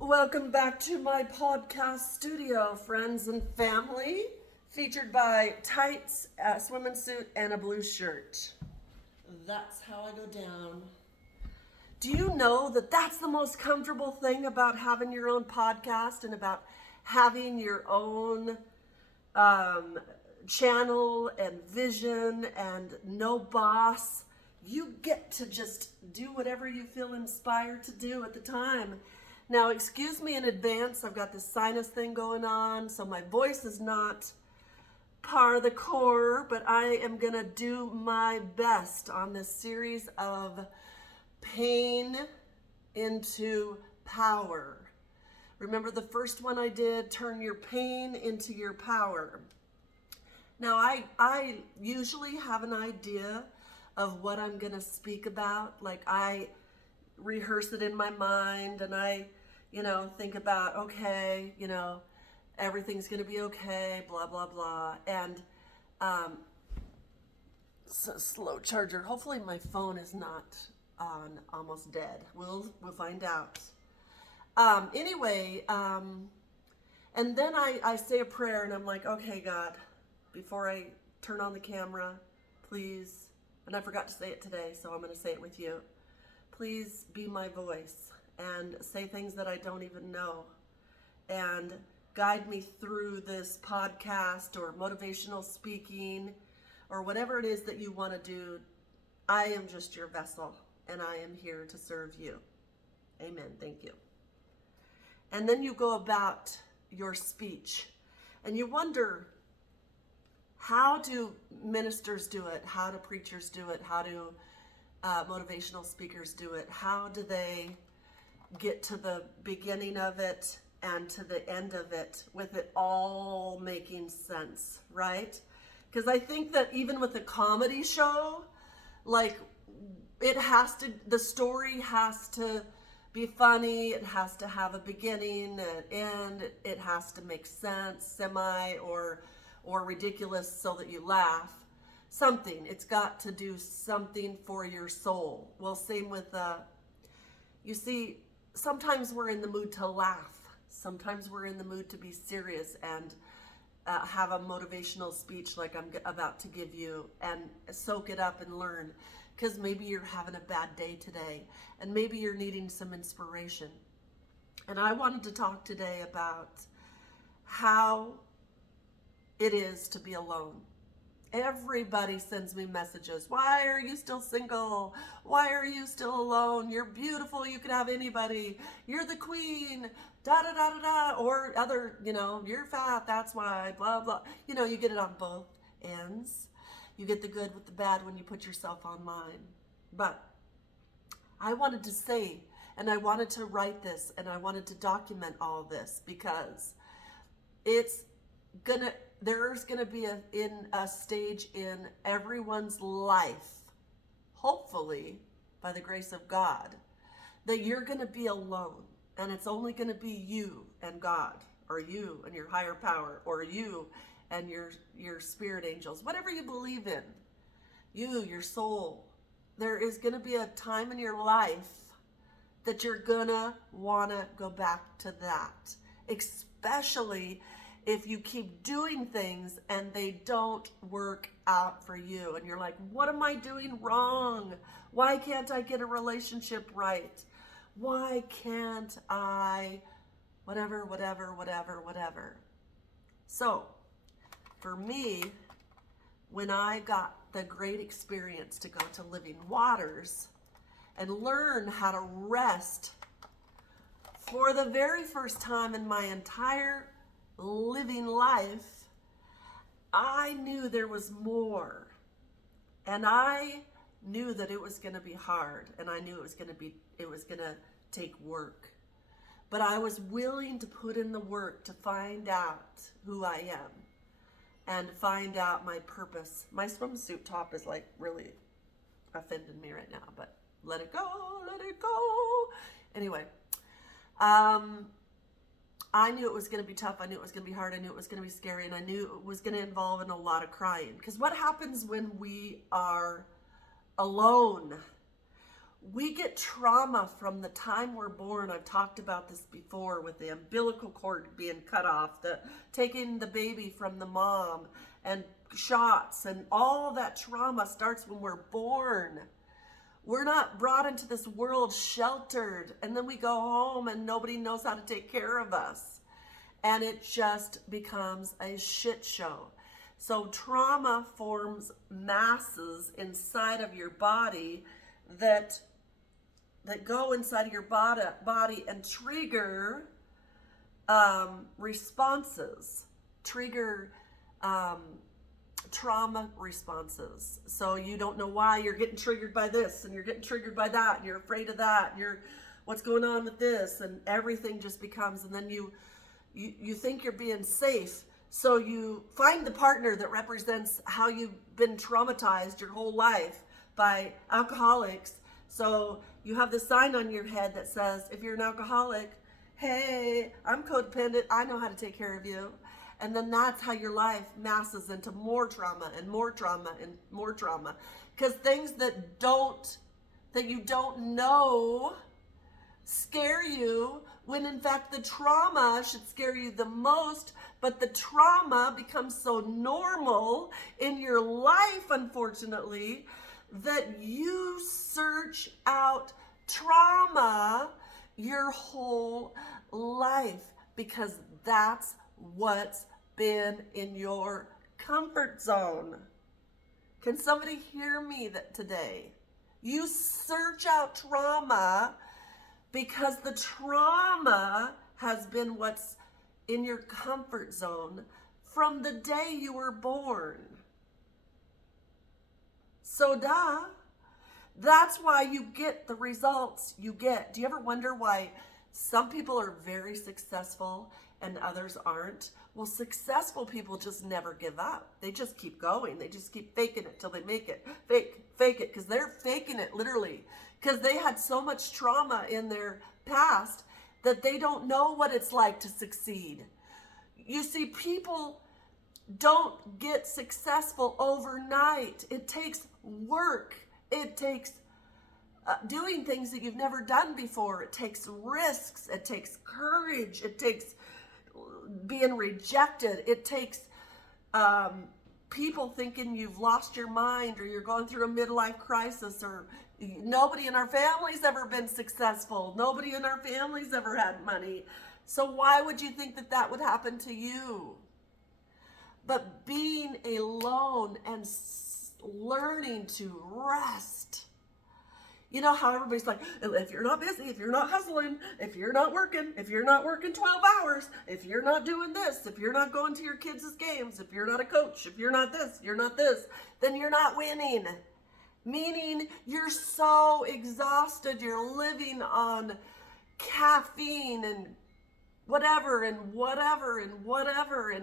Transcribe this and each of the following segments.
Welcome back to my podcast studio, friends and family, featured by tights, a swimming suit, and a blue shirt. That's how I go down. Do you know that that's the most comfortable thing about having your own podcast and about having your own channel and vision and no boss? You get to just do whatever you feel inspired to do at the time. Now, excuse me in advance, I've got this sinus thing going on, so my voice is not par the core, but I am gonna do my best on this series of pain into power. Remember the first one I did, turn your pain into your power. Now, I usually have an idea of what I'm gonna speak about. Like, I rehearse it in my mind and I think about, okay, everything's gonna be okay, blah blah blah. And slow charger. Hopefully my phone is not on almost dead. We'll find out. Anyway, and then I say a prayer and I'm like, okay, God, before I turn on the camera, please, and I forgot to say it today, so I'm gonna say it with you. Please be my voice and say things that I don't even know and guide me through this podcast or motivational speaking or whatever it is that you want to do. I am just your vessel and I am here to serve you. Amen. Thank you. And then you go about your speech and you wonder, how do ministers do it? How do preachers do it? How do motivational speakers do it? How do they get to the beginning of it and to the end of it with it all making sense, right? Because I think that even with a comedy show, like, the story has to be funny, it has to have a beginning, an end, it has to make sense, semi or ridiculous so that you laugh. Something, it's got to do something for your soul. Well, same with, you see, sometimes we're in the mood to laugh. Sometimes we're in the mood to be serious and have a motivational speech like I'm about to give you and soak it up and learn. Because maybe you're having a bad day today and maybe you're needing some inspiration. And I wanted to talk today about how it is to be alone. Everybody sends me messages. Why are you still single? Why are you still alone? You're beautiful. You could have anybody. You're the queen. Da da da da da. Or other, you're fat. That's why. Blah blah. You get it on both ends. You get the good with the bad when you put yourself online. But I wanted to say, and I wanted to write this, and I wanted to document all this because there's gonna be a stage in everyone's life, hopefully by the grace of God, that you're gonna be alone, and it's only gonna be you and God, or you and your higher power, or you and your spirit angels, whatever you believe in, your soul. There is gonna be a time in your life that you're gonna wanna go back to that, especially if you keep doing things and they don't work out for you and you're like, what am I doing wrong? Why can't I get a relationship right? Why can't I whatever. So for me, when I got the great experience to go to Living Waters and learn how to rest for the very first time in my entire living life, I knew there was more, and I knew that it was going to be hard, and I knew it was going to take work, but I was willing to put in the work to find out who I am and find out my purpose. My swimsuit top is like really offending me right now, but let it go. Anyway, I knew it was going to be tough. I knew it was going to be hard. I knew it was going to be scary. And I knew it was going to involve in a lot of crying. Because what happens when we are alone? We get trauma from the time we're born. I've talked about this before with the umbilical cord being cut off, the taking the baby from the mom, and shots, and all that trauma starts when we're born. We're not brought into this world sheltered, and then we go home and nobody knows how to take care of us. And it just becomes a shit show. So trauma forms masses inside of your body that go inside of your body and trigger responses, trigger trauma responses. So you don't know why you're getting triggered by this, and you're getting triggered by that, and you're afraid of that, and you're, what's going on with this, and everything just becomes, and then you think you're being safe. So you find the partner that represents how you've been traumatized your whole life by alcoholics. So you have this sign on your head that says, if you're an alcoholic, hey, I'm codependent, I know how to take care of you. And then that's how your life masses into more trauma and more trauma and more trauma. Because things that you don't know scare you, when in fact the trauma should scare you the most, but the trauma becomes so normal in your life, unfortunately, that you search out trauma your whole life, because that's what's been in your comfort zone. Can somebody hear me today? You search out trauma because the trauma has been what's in your comfort zone from the day you were born. So that's why you get the results you get. Do you ever wonder why some people are very successful and others aren't? Well, successful people just never give up. They just keep going. They just keep faking it till they make it. Fake it, because they're faking it literally, because they had so much trauma in their past that they don't know what it's like to succeed. You see, people don't get successful overnight. It takes work. It takes doing things that you've never done before. It takes risks. It takes courage. It takes being rejected. It takes people thinking you've lost your mind, or you're going through a midlife crisis, or nobody in our family's ever been successful. Nobody in our family's ever had money. So why would you think that that would happen to you? But being alone and learning to rest. You know how everybody's like, if you're not busy, if you're not hustling, if you're not working 12 hours, if you're not doing this, if you're not going to your kids' games, if you're not a coach, if you're not this, then you're not winning. Meaning you're so exhausted, you're living on caffeine and whatever and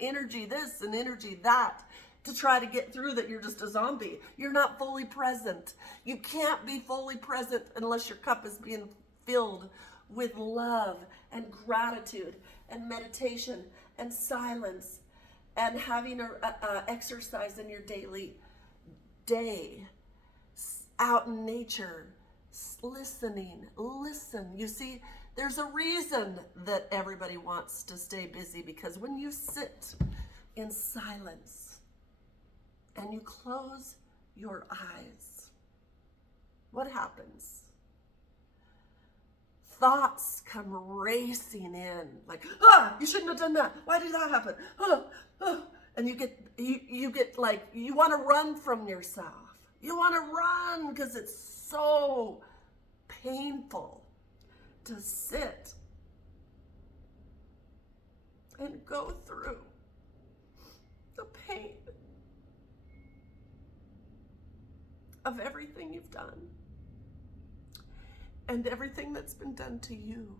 energy this and energy that, to try to get through that. You're just a zombie. You're not fully present. You can't be fully present unless your cup is being filled with love and gratitude and meditation and silence and having a exercise in your daily day, out in nature, listening. Listen. You see, there's a reason that everybody wants to stay busy, because when you sit in silence and you close your eyes, what happens? Thoughts come racing in, like, you shouldn't have done that. Why did that happen? And you get like, you want to run from yourself. You want to run because it's so painful to sit and go through the pain of everything you've done and everything that's been done to you.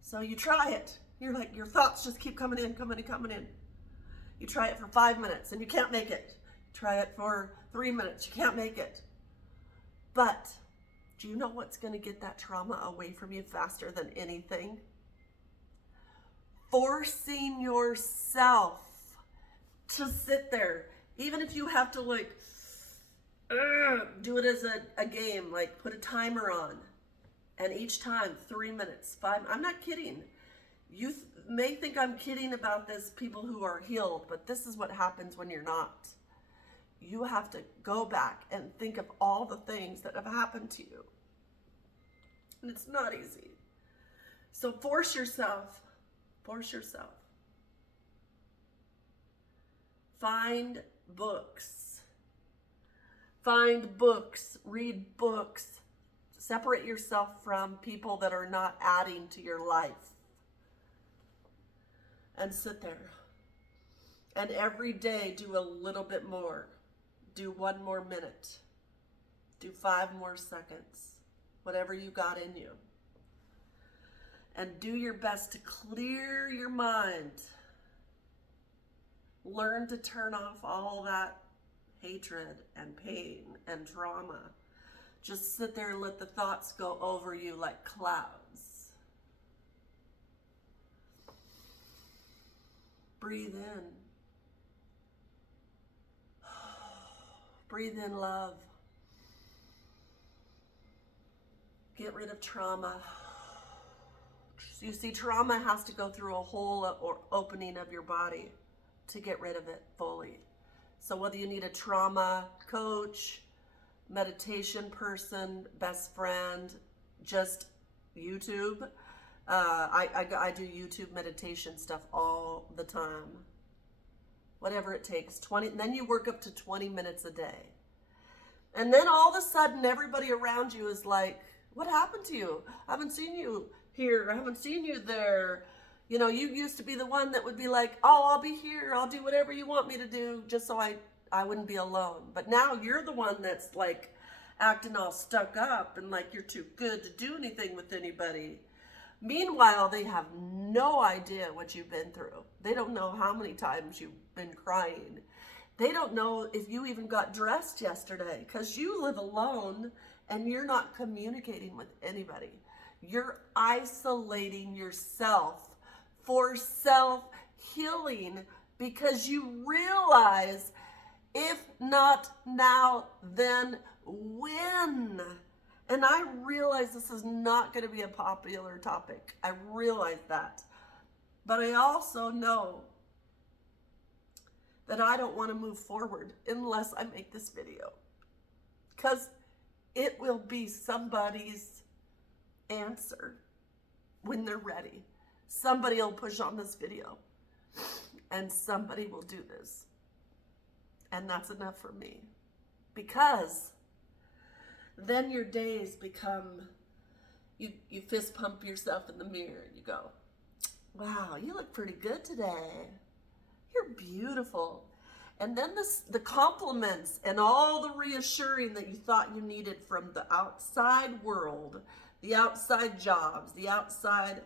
So you try it. You're like, your thoughts just keep coming in. You try it for 5 minutes and you can't make it. Try it for 3 minutes, you can't make it. But do you know what's going to get that trauma away from you faster than anything? Forcing yourself to sit there, even if you have to like Do it as a game, like put a timer on. And each time, 3 minutes, 5. I'm not kidding. You may think I'm kidding about this, people who are healed, but this is what happens when you're not. You have to go back and think of all the things that have happened to you. And it's not easy. So force yourself. Force yourself. Find books. Find books. Read books. Separate yourself from people that are not adding to your life. And sit there. And every day do a little bit more. Do 1 more minute. Do 5 more seconds. Whatever you got in you. And do your best to clear your mind. Learn to turn off all that hatred and pain and trauma. Just sit there and let the thoughts go over you like clouds. Breathe in. Breathe in love. Get rid of trauma. You see, trauma has to go through a hole or opening of your body to get rid of it fully. So whether you need a trauma coach, meditation person, best friend, just YouTube. I do YouTube meditation stuff all the time. Whatever it takes, 20, and then you work up to 20 minutes a day. And then all of a sudden, everybody around you is like, what happened to you? I haven't seen you here. I haven't seen you there. You know, you used to be the one that would be like, oh, I'll be here. I'll do whatever you want me to do just so I wouldn't be alone. But now you're the one that's like acting all stuck up and like you're too good to do anything with anybody. Meanwhile, they have no idea what you've been through. They don't know how many times you've been crying. They don't know if you even got dressed yesterday because you live alone and you're not communicating with anybody. You're isolating yourself for self-healing because you realize if not now, then when? And I realize this is not going to be a popular topic. I realize that. But I also know that I don't want to move forward unless I make this video. Because it will be somebody's answer when they're ready. Somebody will push on this video. And somebody will do this. And that's enough for me. Because then your days become, you fist pump yourself in the mirror. You go, wow, you look pretty good today. You're beautiful. And then the compliments and all the reassuring that you thought you needed from the outside world, the outside jobs, the outside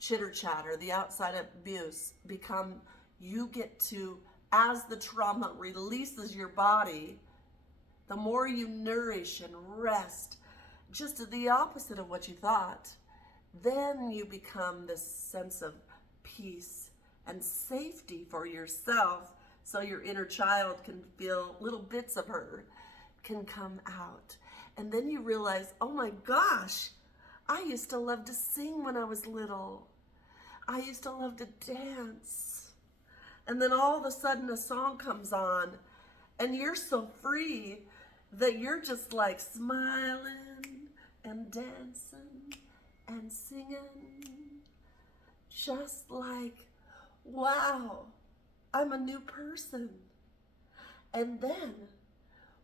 chitter chatter, the outside abuse become, you get to, as the trauma releases your body, the more you nourish and rest, just the opposite of what you thought, then you become this sense of peace and safety for yourself so your inner child can feel little bits of her can come out. And then you realize, oh my gosh, I used to love to sing when I was little. I used to love to dance. And then all of a sudden a song comes on and you're so free that you're just like smiling and dancing and singing. Just like, wow, I'm a new person. And then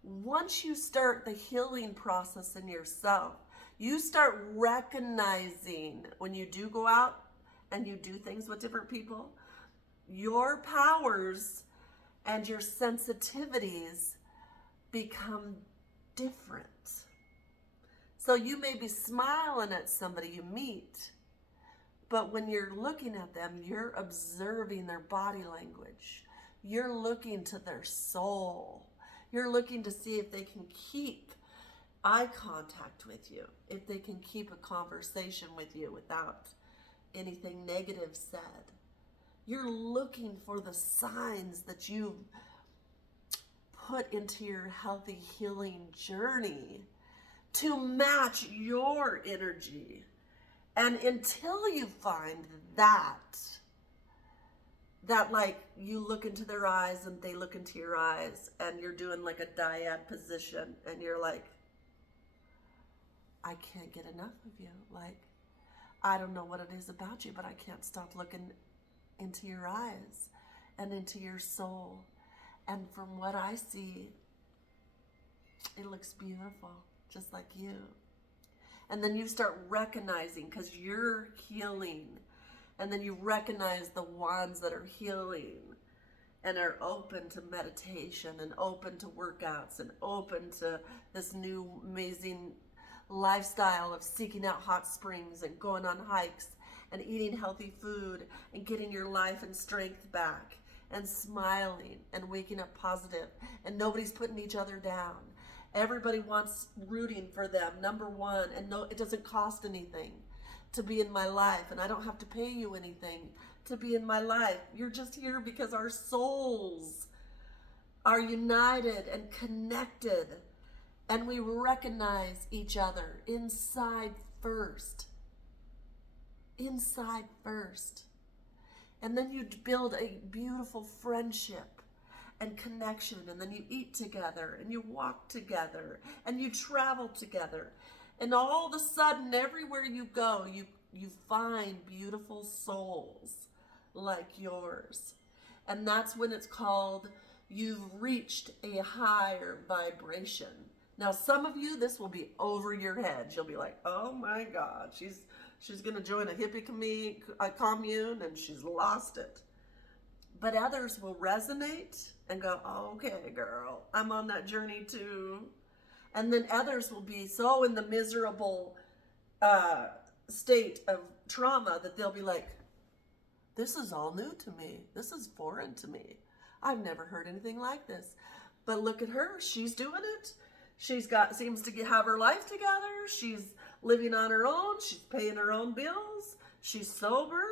once you start the healing process in yourself, you start recognizing when you do go out and you do things with different people, your powers and your sensitivities become different. So you may be smiling at somebody you meet, but when you're looking at them, you're observing their body language. You're looking to their soul. You're looking to see if they can keep eye contact with you, if they can keep a conversation with you without anything negative said. You're looking for the signs that you've put into your healthy healing journey to match your energy. And until you find that like you look into their eyes and they look into your eyes and you're doing like a dyad position and you're like, I can't get enough of you. Like, I don't know what it is about you, but I can't stop looking into your eyes and into your soul. And from what I see, it looks beautiful, just like you. And then you start recognizing, because you're healing, and then you recognize the ones that are healing and are open to meditation and open to workouts and open to this new amazing lifestyle of seeking out hot springs and going on hikes and eating healthy food and getting your life and strength back and smiling and waking up positive, and nobody's putting each other down. Everybody wants rooting for them, number one, and no, it doesn't cost anything to be in my life, and I don't have to pay you anything to be in my life. You're just here because our souls are united and connected, and we recognize each other inside first. Inside first. And then you build a beautiful friendship and connection, and then you eat together and you walk together and you travel together, and all of a sudden everywhere you go you find beautiful souls like yours. And that's when it's called you've reached a higher vibration. Now some of you, this will be over your head. You'll be like, oh my God, she's gonna join a hippie commune and she's lost it. But others will resonate and go, oh, okay, girl, I'm on that journey too. And then others will be so in the miserable state of trauma that they'll be like, this is all new to me. This is foreign to me. I've never heard anything like this. But look at her. She's doing it. Seems to have her life together. She's living on her own. She's paying her own bills. She's sober.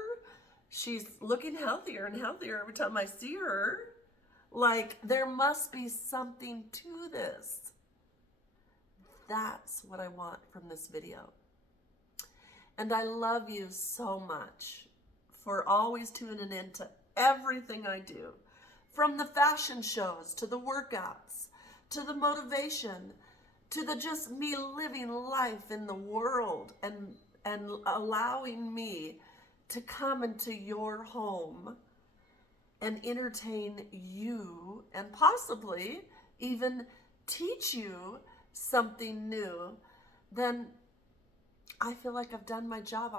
She's looking healthier and healthier every time I see her. Like, there must be something to this. That's what I want from this video. And I love you so much for always tuning into everything I do. From the fashion shows, to the workouts, to the motivation, to the just me living life in the world and allowing me to come into your home and entertain you and possibly even teach you something new, then I feel like I've done my job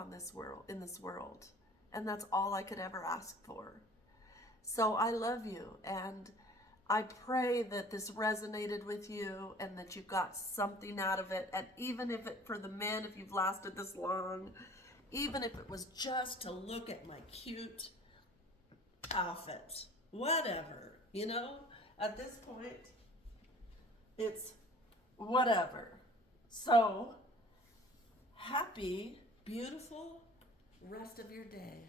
in this world. And that's all I could ever ask for. So I love you, and I pray that this resonated with you and that you got something out of it. And even if it, for the men, if you've lasted this long, even if it was just to look at my cute outfit, whatever, at this point, it's whatever. So, happy, beautiful rest of your day.